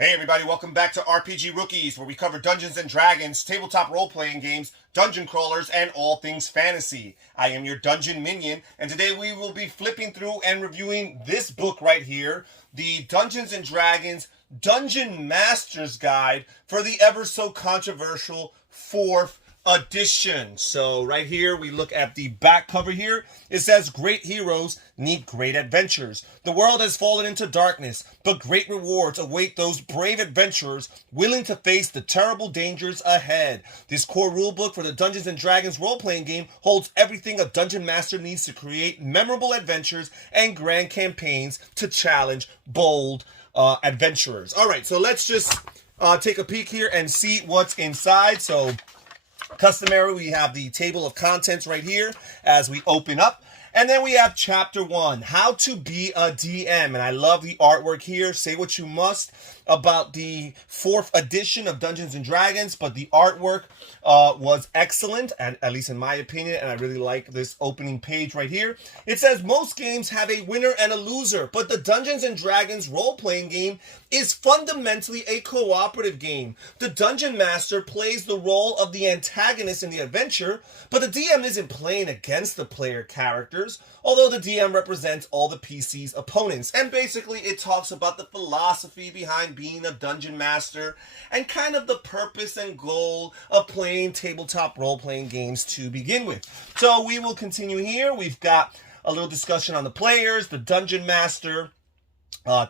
Hey everybody, welcome back to RPG Rookies, where we cover Dungeons & Dragons, tabletop role-playing games, dungeon crawlers, and all things fantasy. I am your dungeon minion, and today we will be flipping through and reviewing this book right here, the Dungeons & Dragons Dungeon Master's Guide for the ever-so-controversial 4th edition. So right here we look at the back cover here. It says great heroes need great adventures. The world has fallen into darkness, but great rewards await those brave adventurers willing to face the terrible dangers ahead. This core rulebook for the Dungeons & Dragons role-playing game holds everything a dungeon master needs to create memorable adventures and grand campaigns to challenge bold adventurers. Alright, so let's just take a peek here and see what's inside. So customary, we have the table of contents right here as we open up. And then we have chapter 1, how to be a DM. And I love the artwork here. Say what you must about the 4th edition of Dungeons & Dragons, but the artwork was excellent, and at least in my opinion, and I really like this opening page right here. It says, most games have a winner and a loser, but the Dungeons & Dragons role-playing game is fundamentally a cooperative game. The Dungeon Master plays the role of the antagonist in the adventure, but the DM isn't playing against the player characters, although the DM represents all the PC's opponents. And basically it talks about the philosophy behind being a Dungeon Master and kind of the purpose and goal of playing tabletop role-playing games to begin with. So we will continue here. We've got a little discussion on the players, the Dungeon Master,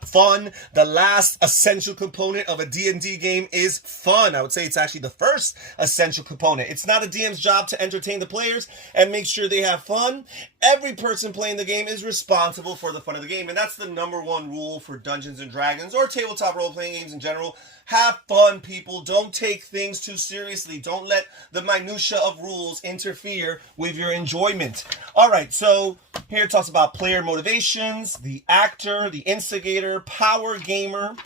fun. The last essential component of a D&D game is fun. I would say it's actually the first essential component. It's not a DM's job to entertain the players and make sure they have fun. Every person playing the game is responsible for the fun of the game, and that's the #1 rule for Dungeons & Dragons or tabletop role-playing games in general. Have fun, people. Don't take things too seriously. Don't let the minutia of rules interfere with your enjoyment. All right, so here it talks about player motivations, the actor, the instigator, power gamer,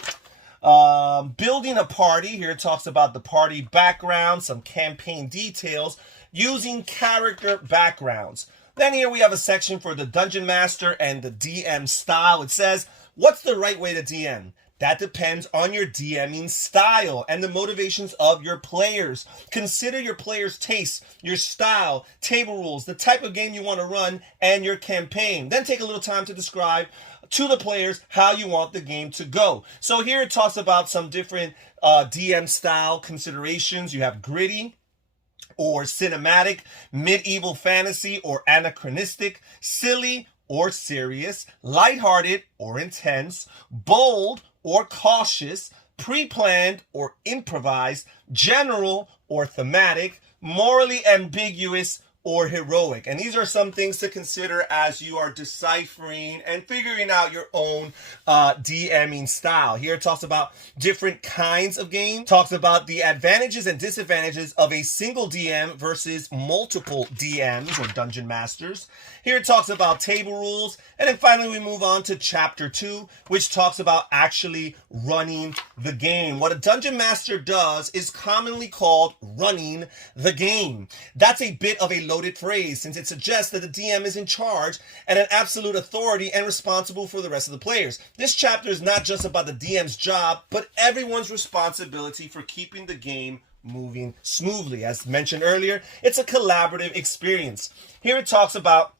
building a party. Here it talks about the party background, some campaign details, using character backgrounds. Then here we have a section for the Dungeon Master and the DM style. It says, what's the right way to DM? That depends on your DMing style and the motivations of your players. Consider your players' tastes, your style, table rules, the type of game you want to run, and your campaign. Then take a little time to describe to the players how you want the game to go. So here it talks about some different DM style considerations. You have gritty or cinematic, medieval fantasy or anachronistic, silly or serious, lighthearted or intense, bold or cautious, pre-planned or improvised, general or thematic, morally ambiguous or heroic. And these are some things to consider as you are deciphering and figuring out your own DMing style. Here it talks about different kinds of games, talks about the advantages and disadvantages of a single DM versus multiple DMs or dungeon masters. Here it talks about table rules. And then finally we move on to chapter 2, which talks about actually running the game. What a dungeon master does is commonly called running the game. That's a bit of a loaded phrase, since it suggests that the DM is in charge and an absolute authority and responsible for the rest of the players. This chapter is not just about the DM's job, but everyone's responsibility for keeping the game moving smoothly. As mentioned earlier, it's a collaborative experience. Here it talks about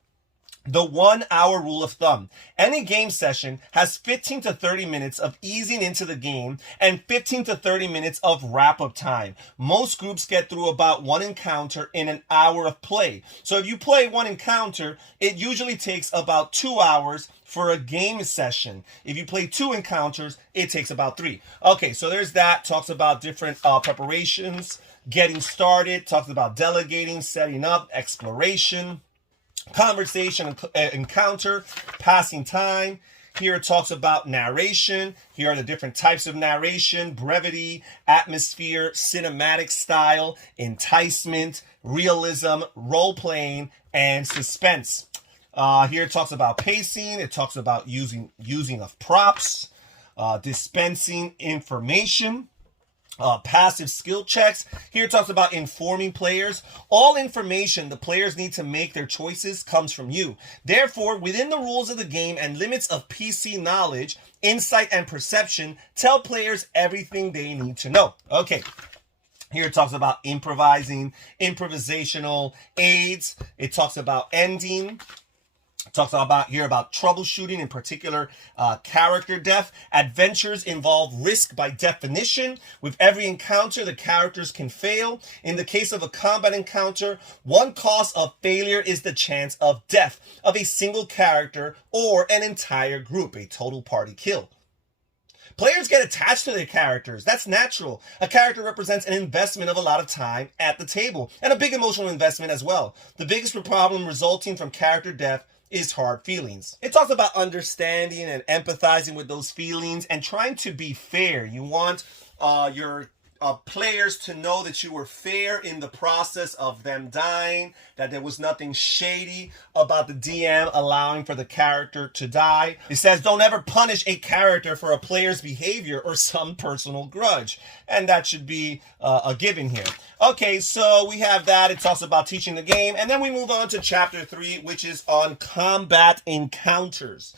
the 1 hour rule of thumb. Any game session has 15 to 30 minutes of easing into the game and 15 to 30 minutes of wrap-up time. Most groups get through about 1 encounter in an hour of play. So if you play 1 encounter, it usually takes about 2 hours for a game session. If you play 2 encounters, it takes about 3. Okay, so there's that. Talks about different preparations, getting started, talks about delegating, setting up, exploration, conversation, encounter, passing time. Here it talks about narration. Here are the different types of narration: brevity, atmosphere, cinematic style, enticement, realism, role-playing, and suspense. Here it talks about pacing. It talks about using of props, dispensing information, passive skill checks. Here it talks about informing players. All information the players need to make their choices comes from you. Therefore, within the rules of the game and limits of PC knowledge, insight, and perception, tell players everything they need to know. Okay. Here it talks about improvising, improvisational aids. It talks about ending. Talks about troubleshooting, in particular character death. Adventures involve risk by definition. With every encounter, the characters can fail. In the case of a combat encounter, one cause of failure is the chance of death of a single character or an entire group, a total party kill. Players get attached to their characters. That's natural. A character represents an investment of a lot of time at the table and a big emotional investment as well. The biggest problem resulting from character death is hard feelings. It talks about understanding and empathizing with those feelings and trying to be fair. You want your players to know that you were fair in the process of them dying, that there was nothing shady about the DM allowing for the character to die. It says don't ever punish a character for a player's behavior or some personal grudge. And that should be a given here. Okay, so we have that. It talks about teaching the game. And then we move on to chapter 3, which is on combat encounters.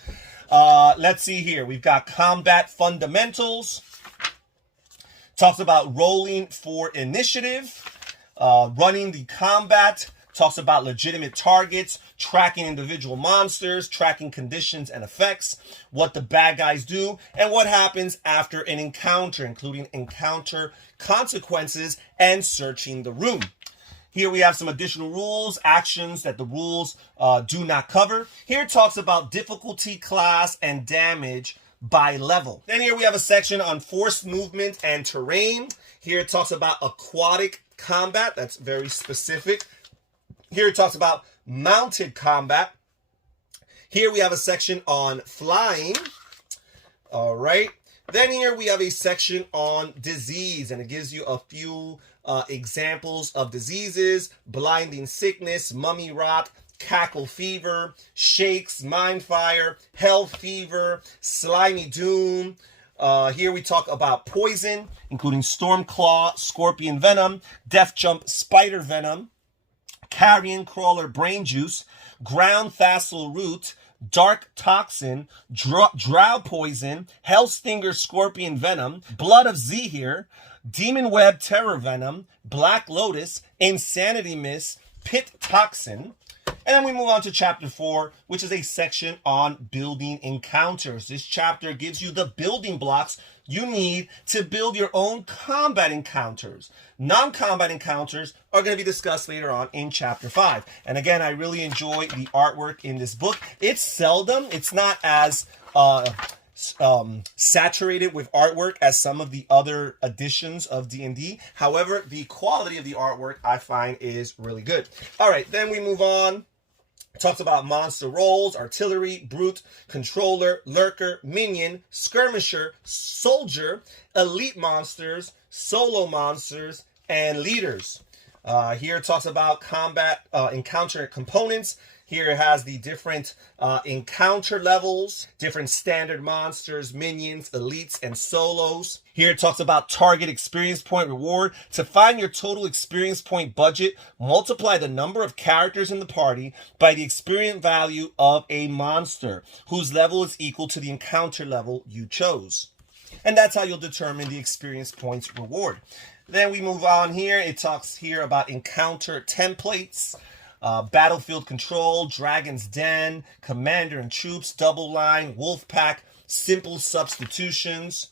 Let's see here. We've got combat fundamentals. Talks about rolling for initiative, running the combat, talks about legitimate targets, tracking individual monsters, tracking conditions and effects, what the bad guys do, and what happens after an encounter, including encounter consequences and searching the room. Here we have some additional rules, actions that the rules do not cover. Here it talks about difficulty, class, and damage by level. Then here we have a section on forced movement and terrain. Here it talks about aquatic combat. That's very specific. Here it talks about mounted combat. Here we have a section on flying. All right. Then here we have a section on disease, and it gives you a few examples of diseases: blinding sickness, mummy rot, cackle fever, shakes, mind fire, hell fever, slimy doom. Here we talk about poison, including storm claw, scorpion venom, death jump, spider venom, carrion crawler brain juice, ground thistle root, dark toxin, drow poison, hell stinger scorpion venom, blood of zehir, demon web terror venom, black lotus, insanity mist, pit toxin. And then we move on to chapter 4, which is a section on building encounters. This chapter gives you the building blocks you need to build your own combat encounters. Non-combat encounters are going to be discussed later on in chapter 5. And again, I really enjoy the artwork in this book. It's not as saturated with artwork as some of the other editions of D&D. However, the quality of the artwork I find is really good. All right, then we move on. Talks about monster roles, artillery, brute, controller, lurker, minion, skirmisher, soldier, elite monsters, solo monsters, and leaders. Here it talks about combat encounter components. Here it has the different encounter levels, different standard monsters, minions, elites, and solos. Here it talks about target experience point reward. To find your total experience point budget, multiply the number of characters in the party by the experience value of a monster, whose level is equal to the encounter level you chose. And that's how you'll determine the experience points reward. Then we move on here. It talks here about encounter templates. Battlefield control, Dragon's Den, Commander and Troops, Double Line, Wolf Pack, simple substitutions.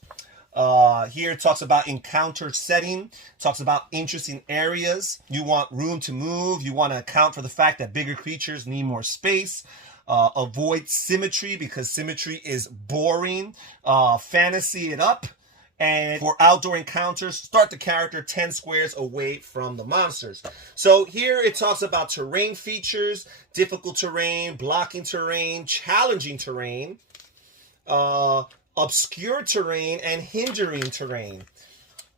Here it talks about encounter setting, talks about interesting areas. You want room to move. You want to account for the fact that bigger creatures need more space. Avoid symmetry because symmetry is boring. Fantasy it up. And for outdoor encounters, start the character 10 squares away from the monsters. So here it talks about terrain features, difficult terrain, blocking terrain, challenging terrain, obscure terrain, and hindering terrain.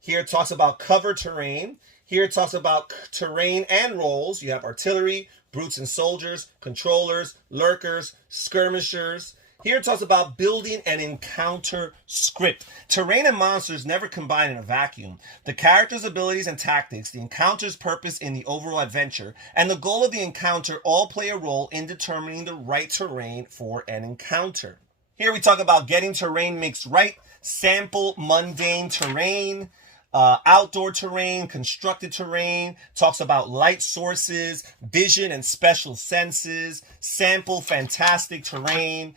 Here it talks about cover terrain. Here it talks about terrain and roles. You have artillery, brutes and soldiers, controllers, lurkers, skirmishers. Here it talks about building an encounter script. Terrain and monsters never combine in a vacuum. The character's abilities and tactics, the encounter's purpose in the overall adventure, and the goal of the encounter all play a role in determining the right terrain for an encounter. Here we talk about getting terrain mixed right, sample mundane terrain, outdoor terrain, constructed terrain, talks about light sources, vision and special senses, sample fantastic terrain,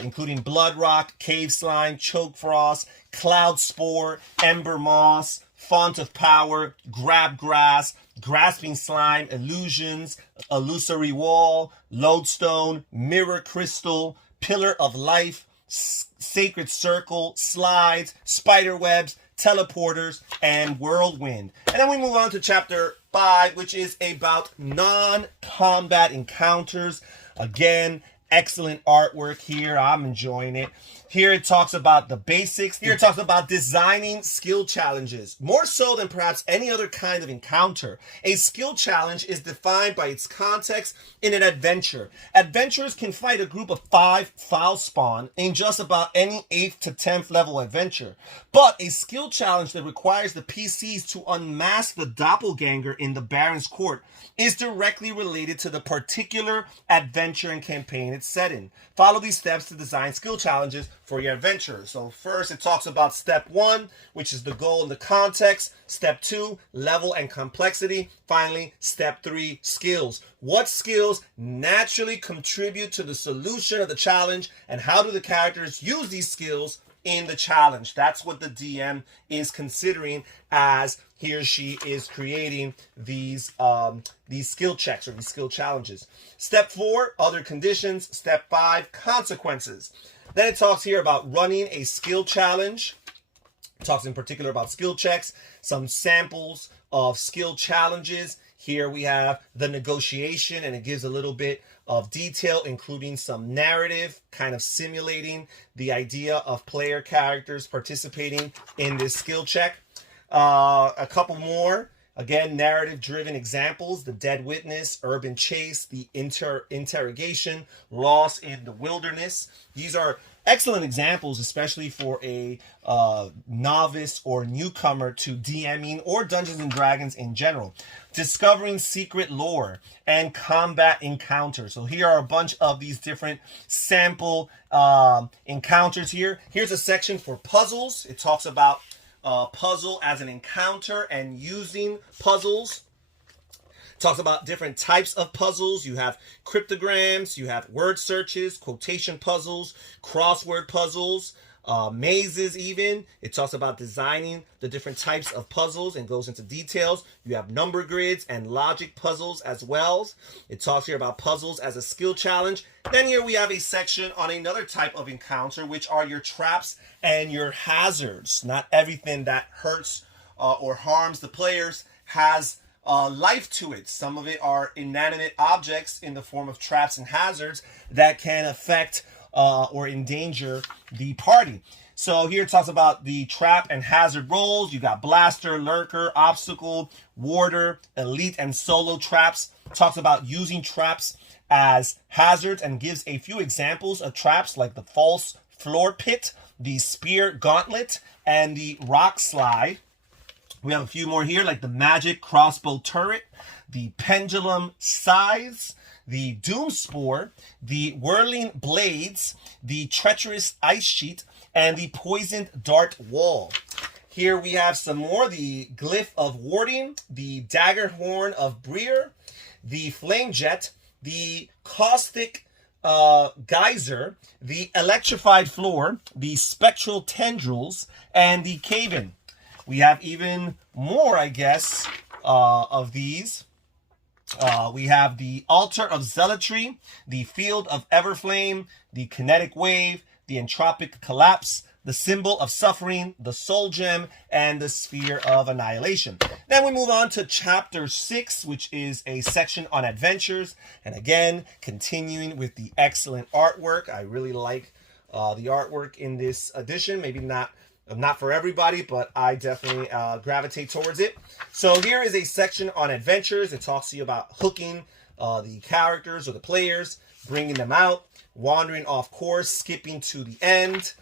including blood rock, cave slime, choke frost, cloud spore, ember moss, font of power, grab grass, grasping slime, illusions, illusory wall, lodestone, mirror crystal, pillar of life, sacred circle, slides, spider webs, teleporters, and whirlwind. And then we move on to chapter 5, which is about non-combat encounters. Again, excellent artwork here. I'm enjoying it. Here it talks about the basics. Here it talks about designing skill challenges. More so than perhaps any other kind of encounter, a skill challenge is defined by its context in an adventure. Adventurers can fight a group of 5 foul spawn in just about any 8th to 10th level adventure. But a skill challenge that requires the PCs to unmask the doppelganger in the Baron's Court is directly related to the particular adventure and campaign it's set in. Follow these steps to design skill challenges for your adventure. So first it talks about step 1, which is the goal and the context. Step 2, level and complexity. Finally, step 3, skills. What skills naturally contribute to the solution of the challenge, and how do the characters use these skills in the challenge? That's what the DM is considering as he or she is creating these skill checks or these skill challenges. Step 4, other conditions. Step 5, consequences. Then it talks here about running a skill challenge. It talks in particular about skill checks, some samples of skill challenges. Here we have the negotiation, and it gives a little bit of detail, including some narrative, kind of simulating the idea of player characters participating in this skill check. A couple more, again, narrative-driven examples: the dead witness, urban chase, the interrogation, loss in the wilderness. These are excellent examples, especially for a novice or newcomer to DMing or Dungeons and Dragons in general. Discovering secret lore and combat encounters. So here are a bunch of these different sample encounters here. Here's a section for puzzles. It talks about puzzle as an encounter and using puzzles. Talks about different types of puzzles. You have cryptograms, you have word searches, quotation puzzles, crossword puzzles, mazes even. It talks about designing the different types of puzzles and goes into details. You have number grids and logic puzzles as well. It talks here about puzzles as a skill challenge. Then here we have a section on another type of encounter, which are your traps and your hazards. Not everything that hurts or harms the players has life to it. Some of it are inanimate objects in the form of traps and hazards that can affect or endanger the party. So here it talks about the trap and hazard roles. You got blaster, lurker, obstacle, warder, elite, and solo traps. Talks about using traps as hazards and gives a few examples of traps like the false floor pit, the spear gauntlet, and the rock slide. We have a few more here, like the magic crossbow turret, the pendulum scythes, the doom spore, the whirling blades, the treacherous ice sheet, and the poisoned dart wall. Here we have some more: the glyph of warding, the dagger horn of Breer, the flame jet, the caustic geyser, the electrified floor, the spectral tendrils, and the cave-in. We have even more, I guess, of these. We have the altar of zealotry, the field of everflame, the kinetic wave, the entropic collapse, the symbol of suffering, the soul gem, and the sphere of annihilation. Then we move on to chapter 6, which is a section on adventures. And again, continuing with the excellent artwork. I really like the artwork in this edition. Maybe not for everybody, but I definitely gravitate towards it. So here is a section on adventures. It talks to you about hooking the characters or the players, bringing them out, wandering off course, skipping to the end.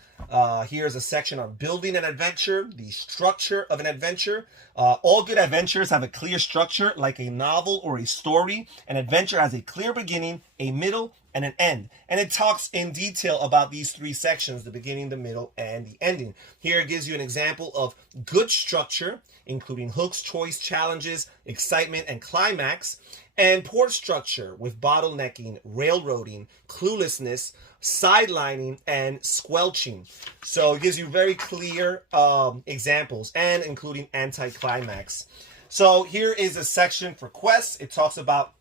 Here's a section on building an adventure, the structure of an adventure. All good adventures have a clear structure, like a novel or a story. An adventure has a clear beginning, a middle, and an end. And it talks in detail about these three sections, the beginning, the middle, and the ending. Here it gives you an example of good structure, including hooks, choice, challenges, excitement, and climax. And poor structure with bottlenecking, railroading, cluelessness, sidelining, and squelching. So it gives you very clear examples, and including anticlimax. So here is a section for quests. It talks about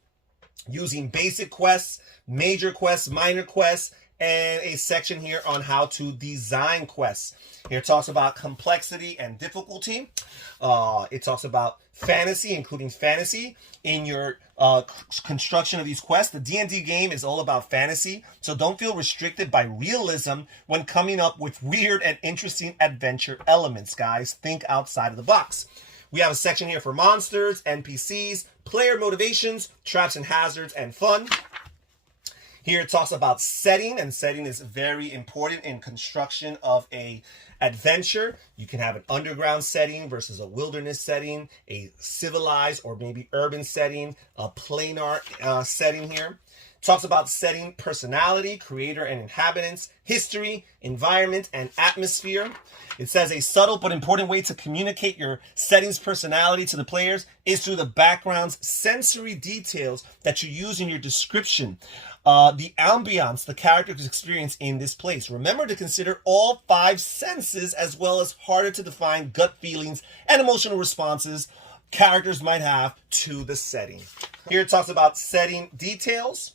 using basic quests, major quests, minor quests, and a section here on how to design quests. Here it talks about complexity and difficulty. It talks about fantasy, including fantasy in your construction of these quests. The D&D game is all about fantasy, so don't feel restricted by realism when coming up with weird and interesting adventure elements, guys. Think outside of the box. We have a section here for monsters, NPCs, player motivations, traps and hazards, and fun. Here it talks about setting, and setting is very important in construction of a adventure. You can have an underground setting versus a wilderness setting, a civilized or maybe urban setting, a planar setting here. Talks about setting, personality, creator and inhabitants, history, environment, and atmosphere. It says a subtle but important way to communicate your setting's personality to the players is through the background's sensory details that you use in your description. The ambiance the characters experience in this place. Remember to consider all 5 senses, as well as harder to define gut feelings and emotional responses characters might have to the setting. Here it talks about setting details.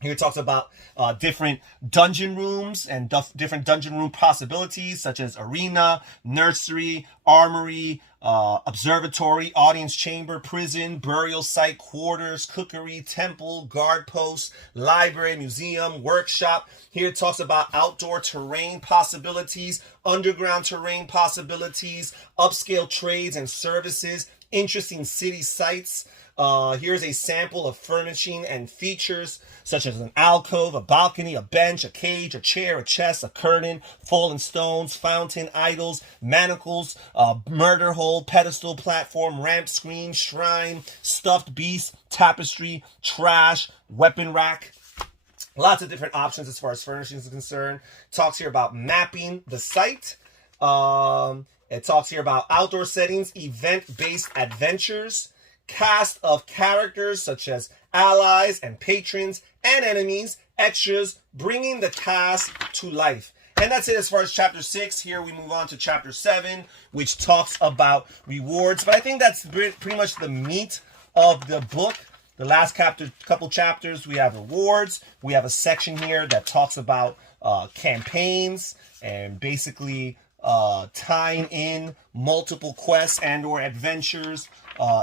Here it talks about different dungeon rooms and different dungeon room possibilities, such as arena, nursery, armory, observatory, audience chamber, prison, burial site, quarters, cookery, temple, guard post, library, museum, workshop. Here it talks about outdoor terrain possibilities, underground terrain possibilities, upscale trades and services, interesting city sites. Here's a sample of furnishing and features, such as an alcove, a balcony, a bench, a cage, a chair, a chest, a curtain, fallen stones, fountain, idols, manacles, murder hole, pedestal, platform, ramp, screen, shrine, stuffed beast, tapestry, trash, weapon rack. Lots of different options as far as furnishings is concerned. Talks here about mapping the site. It talks here about outdoor settings, event-based adventures, cast of characters such as allies and patrons and enemies, extras, bringing the cast to life. And that's it as far as chapter 6. Here we move on to chapter 7, which talks about rewards. But I think that's pretty much the meat of the book. The last couple chapters, we have rewards. We have a section here that talks about campaigns and basically tying in multiple quests and or adventures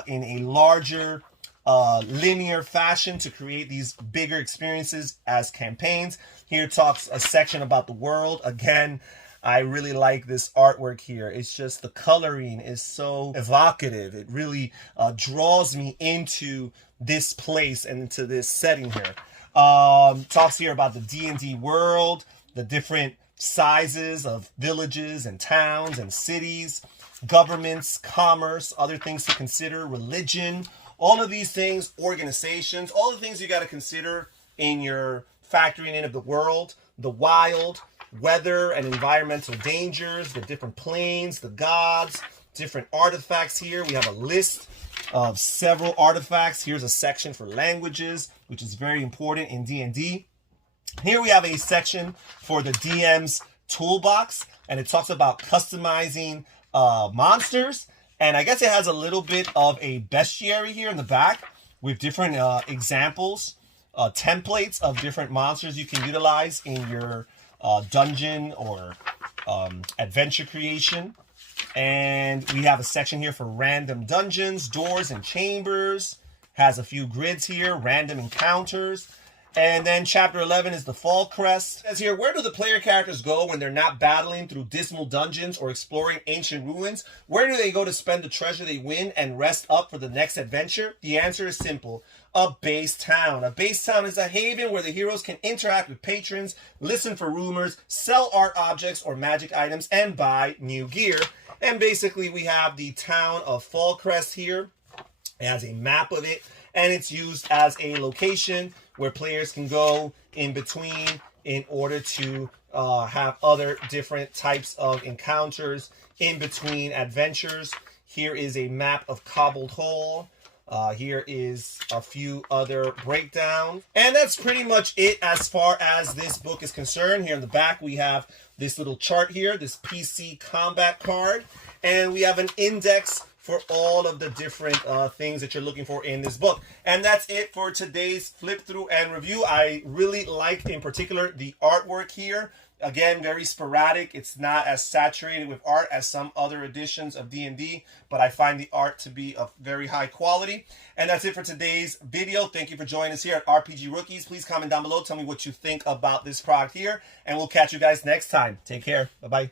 in a larger linear fashion to create these bigger experiences as campaigns. Here talks a section about the world. Again, I really like this artwork here. It's just the coloring is so evocative. It really draws me into this place and into this setting here. Talks here about the D&D world, the different sizes of villages and towns and cities, governments, commerce, other things to consider, religion, all of these things, organizations, all the things you got to consider in your factoring in of the world, the wild, weather and environmental dangers, the different planes, the gods, different artifacts here. We have a list of several artifacts. Here's a section for languages, which is very important in D&D. Here we have a section for the DM's toolbox, and it talks about customizing monsters. And I guess it has a little bit of a bestiary here in the back with different examples, templates of different monsters you can utilize in your dungeon or adventure creation. And we have a section here for random dungeons, doors, and chambers. Has a few grids here, random encounters. And then chapter 11 is the Fall Crest. It says here, where do the player characters go when they're not battling through dismal dungeons or exploring ancient ruins? Where do they go to spend the treasure they win and rest up for the next adventure? The answer is simple. A base town. A base town is a haven where the heroes can interact with patrons, listen for rumors, sell art objects or magic items, and buy new gear. And basically we have the town of Fall Crest here. It has a map of it, and it's used as a location where players can go in between in order to have other different types of encounters in between adventures. Here is a map of Cobbled Hall. Here is a few other breakdowns. And that's pretty much it as far as this book is concerned. Here in the back we have this little chart here, this PC combat card. And we have an index for all of the different things that you're looking for in this book. And that's it for today's flip through and review. I really liked in particular the artwork here. Again, very sporadic. It's not as saturated with art as some other editions of D&D, but I find the art to be of very high quality. And that's it for today's video. Thank you for joining us here at RPG Rookies. Please comment down below. Tell me what you think about this product here, and we'll catch you guys next time. Take care. Bye-bye.